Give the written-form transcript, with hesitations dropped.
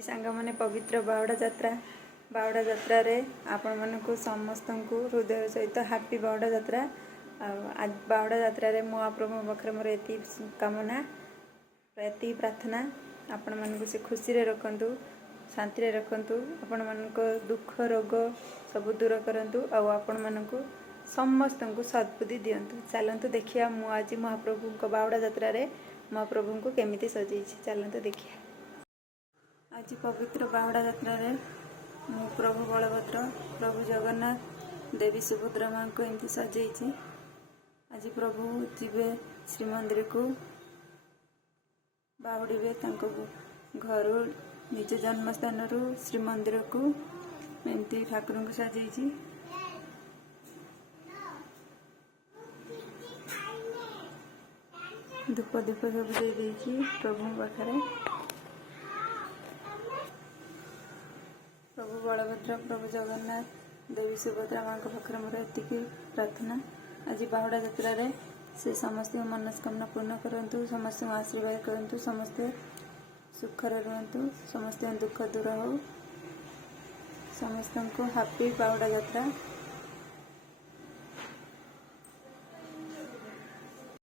आज सांग मैंने पवित्र बावड़ा जात्रा रे आपण मानक समस्त हृदय सहित हापी बावड़ा जात्रा। आज बावड़ा जात्रा रे महाप्रभु पाखे मोर एति कामना एति प्रार्थना आपण मानक से खुशी रे रखंतु, शांति रे रखंतु, आपण मानक दुख रोग सब दूर करंतु आपण मानक समस्त को सद्बुद्धि दियंतु। चलतु देखिया मु आज महाप्रभु को बावड़ा जात्रा रे महाप्रभु को केमिति सजई चलतु देखिया। आज पवित्र बाहुड़ा जात्रा रे मु प्रभु बलभद्र प्रभु जगन्नाथ देवी सुभद्रा माँ को एमती सजई। आज प्रभु जीवे श्रीमंदिर को बाहुड़े घर निज जन्मस्थान श्रीमंदिर को एमती ठाकुर को सजई। धूप दीप सब दे प्रभु पाखे प्रभु बलभद्र प्रभु जगन्नाथ देवी सुभद्रा माँ पाखे मोर एति प्रार्थना। आज बाहुड़ा जात्रा रे से समस्त मनस्कामना पूर्ण करंतु, समस्त आशीर्वाद करंतु, समस्ते सुखर रुहंतु, समस्त दुख दूर हो, समस्त को हैप्पी बाहुड़ा जात्रा।